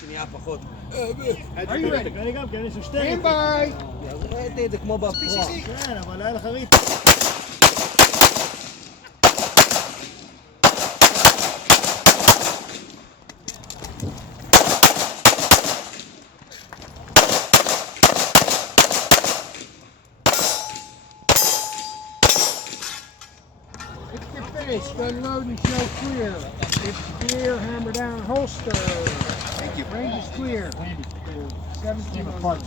שנייה פחות. Are you ready? אני גם, כי אני של שתי Stand by. אז ראיתי את זה כמו בפרוע. כן, אבל היה לך ריט. If you're finished, unload and show clear. If clear, hammer down holster. Thank you. Range is clear. 17 apart.